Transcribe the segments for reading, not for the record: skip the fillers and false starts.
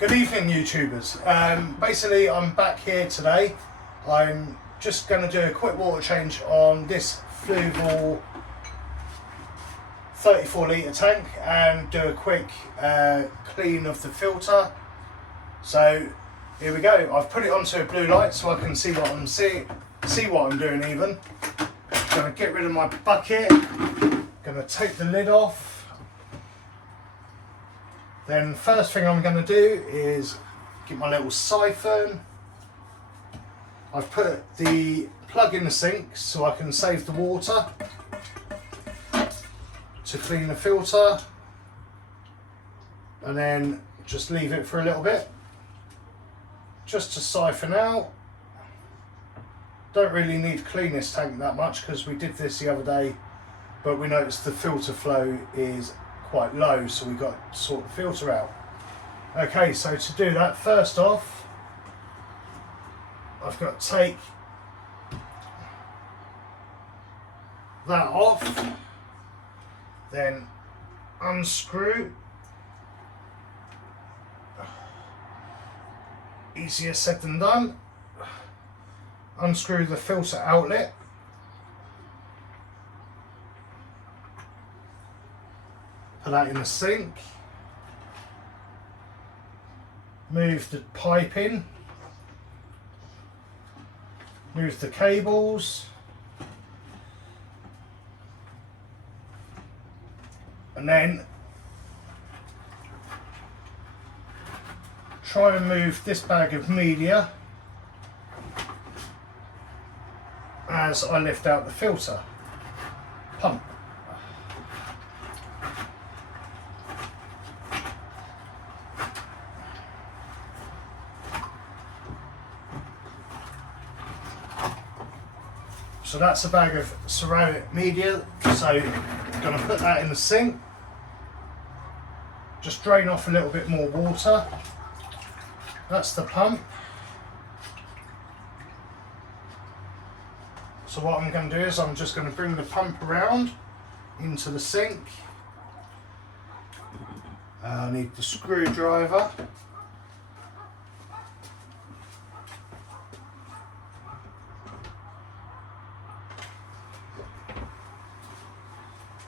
Good evening, YouTubers. Basically, I'm back here today. I'm just going to do a quick water change on this Fluval 34 litre tank and do a quick clean of the filter. So here we go. I've put it onto a blue light so I can see what I'm what I'm doing even. Going to get rid of my bucket. Going to take the lid off. Then first thing I'm going to do is get my little siphon. I've put the plug in the sink so I can save the water to clean the filter, and then just leave it for a little bit just to siphon out. Don't really need to clean this tank that much because we did this the other day, but we noticed the filter flow is quite low, so we got to sort the filter out. Okay, so to do that, first off I've got to take that off, then unscrew. Easier said than done. Unscrew the filter outlet. Put that in the sink. Move the pipe in. Move the cables. And then try and move this bag of media as I lift out the filter pump. So that's a bag of ceramic media, so I'm going to put that in the sink. Just drain off a little bit more water. That's the pump. So what I'm going to do is I'm just going to bring the pump around into the sink. I need the screwdriver.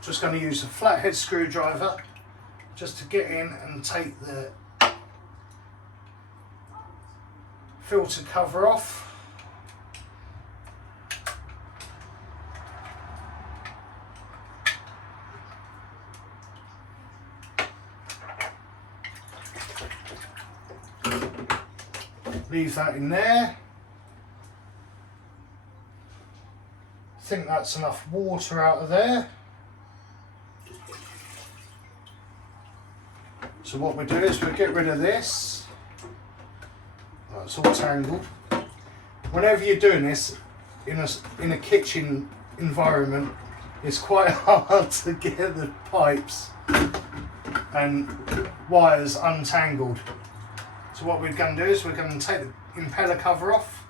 Just going to use a flathead screwdriver just to get in and take the filter cover off. Leave that in there. I think that's enough water out of there. So what we do is we get rid of this. Oh, it's all tangled. Whenever you're doing this in a kitchen environment, it's quite hard to get the pipes and wires untangled. So what we're going to do is we're going to take the impeller cover off.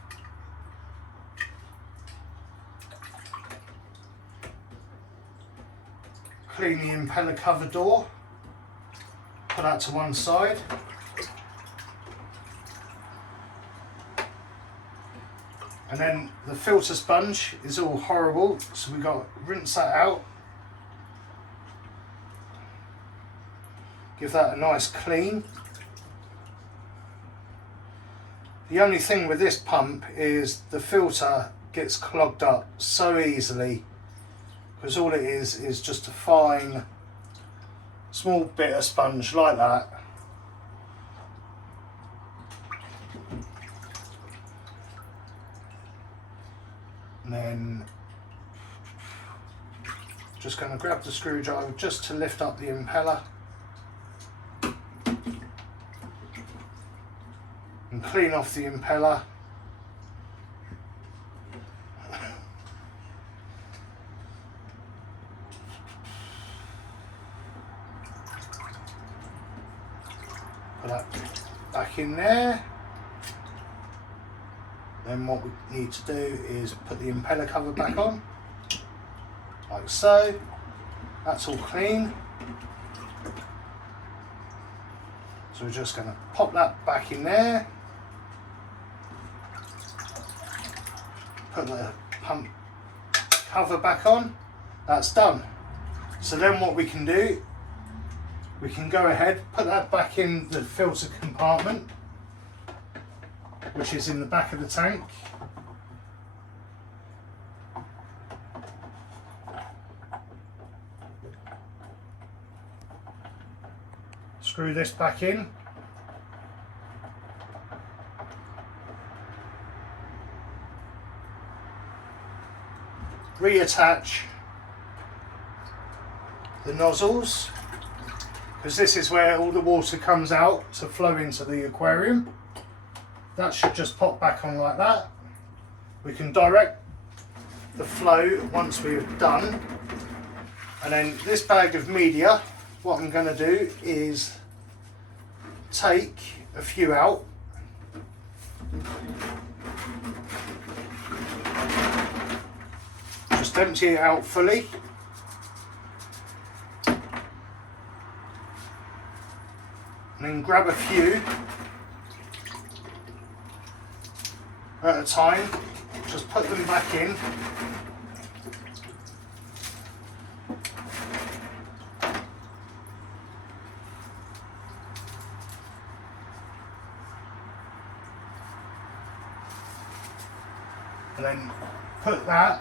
Clean the impeller cover door. Put that to one side. And then the filter sponge is all horrible, so we've got to rinse that out. Give that a nice clean. The only thing with this pump is the filter gets clogged up so easily, because all it is just a fine small bit of sponge like that. And then just going to grab the screwdriver just to lift up the impeller and clean off the impeller. Put that back in there. Then what we need to do is put the impeller cover back on, like so. That's all clean. So So we're just going to pop that back in there. Put the pump cover back on. That's done. So then what we can do, we can go ahead, put that back in the filter compartment, which is in the back of the tank. Screw this back in. Reattach the nozzles, because this is where all the water comes out to flow into the aquarium. That should just pop back on like that. We can direct the flow once we've done. And then this bag of media, what I'm going to do is take a few out. Just empty it out fully. And then grab a few at a time, just put them back in. And then put that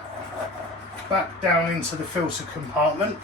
back down into the filter compartment.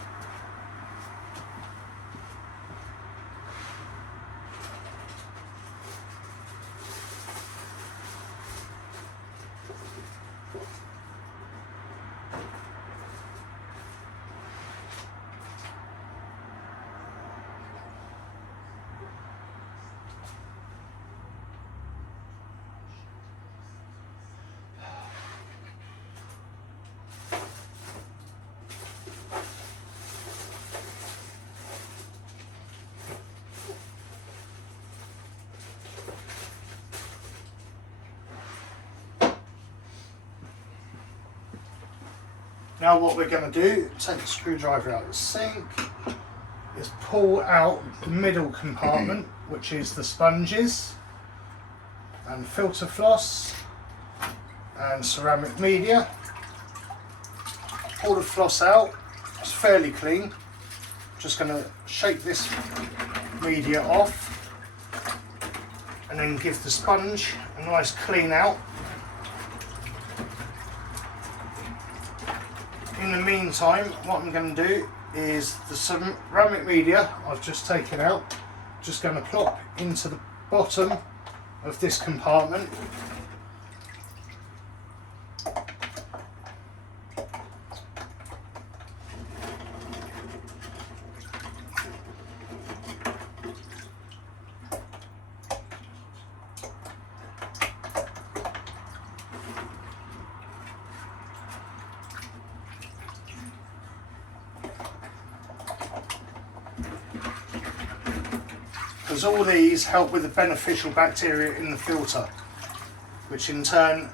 Now what we're going to do, take the screwdriver out of the sink, is pull out the middle compartment, which is the sponges and filter floss and ceramic media. Pull the floss out, it's fairly clean. Just going to shake this media off and then give the sponge a nice clean out. In the meantime, what I'm going to do is the ceramic media I've just taken out, just going to plop into the bottom of this compartment. Because all these help with the beneficial bacteria in the filter, which in turn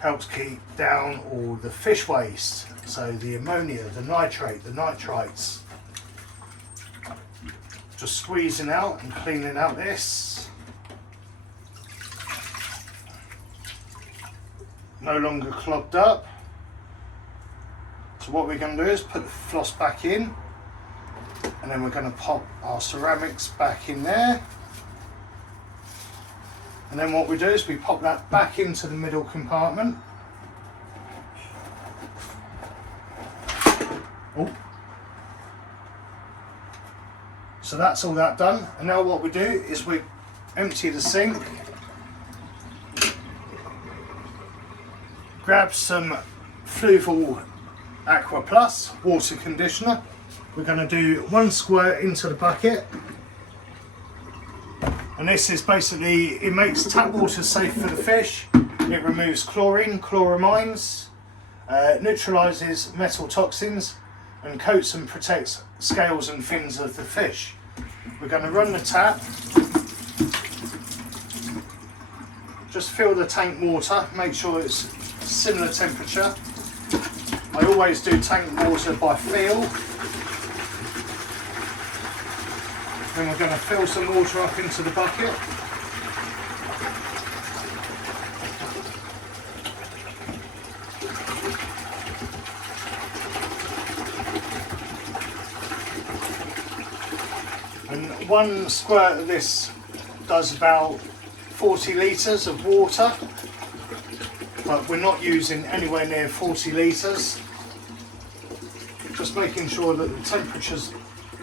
helps keep down all the fish waste, so the ammonia, the nitrate, the nitrites. Just squeezing out and cleaning out this. No longer clogged up. So what we're going to do is put the floss back in. And then we're going to pop our ceramics back in there. And then what we do is we pop that back into the middle compartment. Oh. So that's all that done. And now what we do is we empty the sink. Grab some Fluval Aqua Plus water conditioner. We're going to do 1 squirt into the bucket, and this is basically, it makes tap water safe for the fish. It removes chlorine, chloramines, neutralises metal toxins, and coats and protects scales and fins of the fish. We're going to run the tap, just fill the tank water, make sure it's similar temperature. I always do tank water by feel. Then we're going to fill some water up into the bucket. And one squirt of this does about 40 litres of water, but we're not using anywhere near 40 litres. Just making sure that the temperature's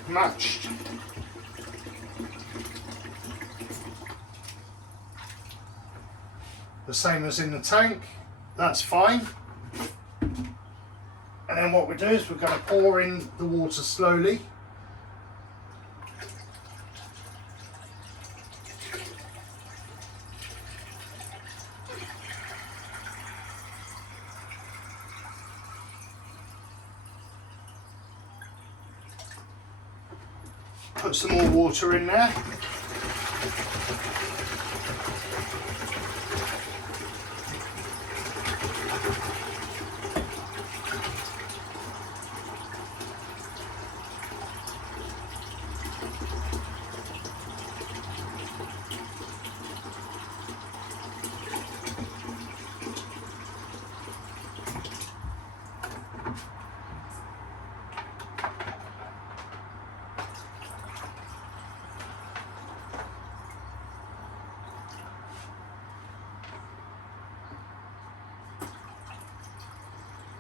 matched. The same as in the tank, that's fine. And then what we do is we're going to pour in the water slowly. Put some more water in there.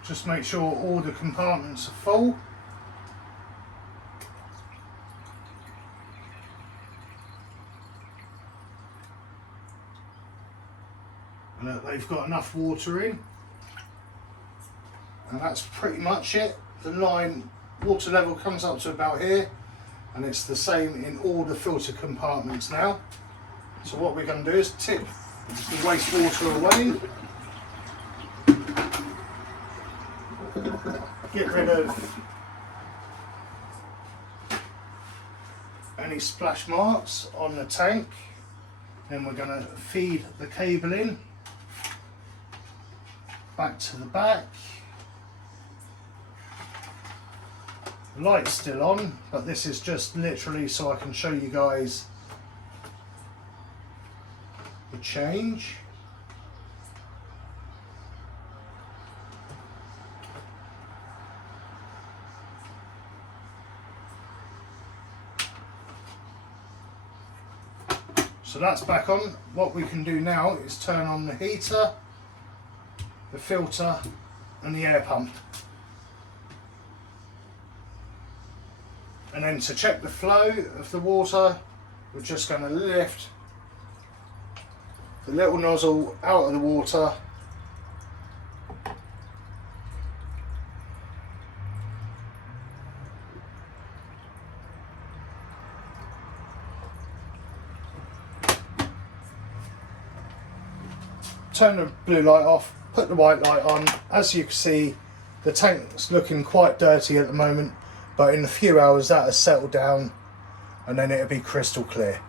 Just make sure all the compartments are full. And that they've got enough water in. And that's pretty much it. The line water level comes up to about here, and it's the same in all the filter compartments now. So what we're going to do is tip the wastewater away. Get rid of any splash marks on the tank. Then we're going to feed the cable in back to the back. The light's still on, but this is just literally so I can show you guys the change. So that's back on. What we can do now is turn on the heater, the filter and the air pump. And then to check the flow of the water, we're just going to lift the little nozzle out of the water . Turn the blue light off, put the white light on. As you can see, the tank's looking quite dirty at the moment, but in a few hours that has settled down and then it'll be crystal clear.